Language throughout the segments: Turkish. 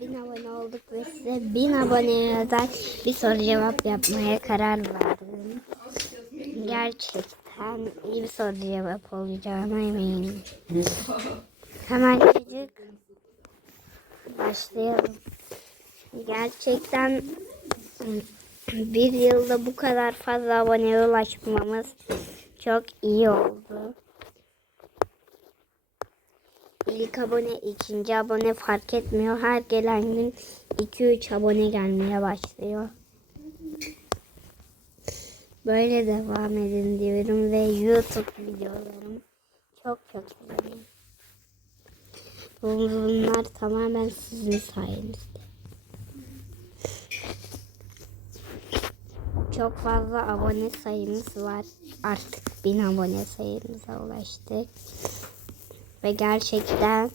bin abone olduk ve size bin aboneye özel bir soru cevap yapmaya karar verdim. Gerçekten iyi bir soru cevap olacağına eminim. Hemen çocuk başlayalım. Gerçekten bir yılda bu kadar fazla aboneye ulaşmamız çok iyi oldu. İlk abone, ikinci abone fark etmiyor. Her gelen gün 2-3 abone gelmeye başlıyor. Böyle devam edin diyorum ve YouTube videolarım çok çok izleyin. Bunlar tamamen sizin sayenizde. Çok fazla abone sayımız var. Artık 1000 abone sayımıza ulaştık. Ve gerçekten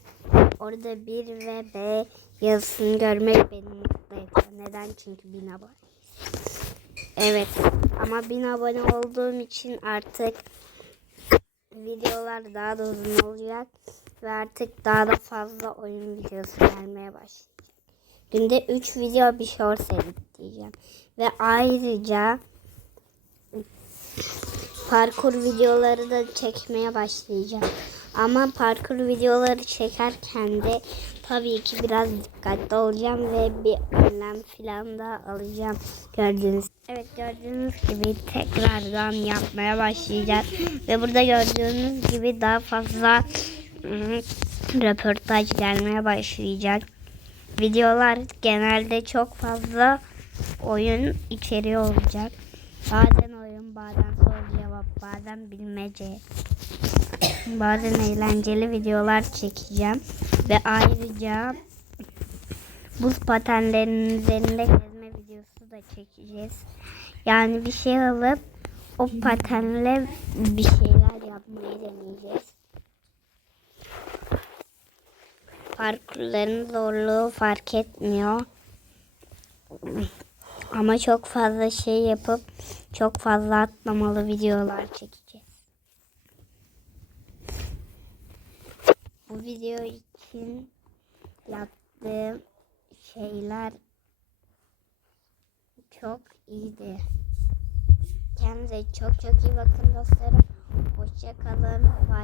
orada bir ve B yazısını görmek beni mutlu ediyor. Neden? Çünkü 1000 abone. Evet ama 1000 abone olduğum için artık videolar daha da uzun olacak ve artık daha da fazla oyun videosu gelmeye başlayacak. Günde 3 video bir short editleyeceğim. Ve ayrıca parkur videoları da çekmeye başlayacağım. Ama parkur videoları çekerken de tabii ki biraz dikkatli olacağım ve bir önlem falan da alacağım. Gördüğünüz Evet gördüğünüz gibi tekrardan yapmaya başlayacağız. Ve burada gördüğünüz gibi daha fazla ım, röportaj gelmeye başlayacak. Videolar genelde çok fazla oyun içeriği olacak. Bazen oyun, bazen soru cevap, bazen bilmece. Bazen eğlenceli videolar çekeceğim. Ve ayrıca buz patenlerinin üzerinde gezme videosu da çekeceğiz. Yani bir şey alıp o patenle bir şeyler yapmayı deneyeceğiz. Parkurların zorluğu fark etmiyor. Ama çok fazla şey yapıp çok fazla atlamalı videolar çekeceğiz. Bu video için yaptığım şeyler çok iyiydi. Kendinize çok çok iyi bakın dostlarım. Hoşça kalın. Bye.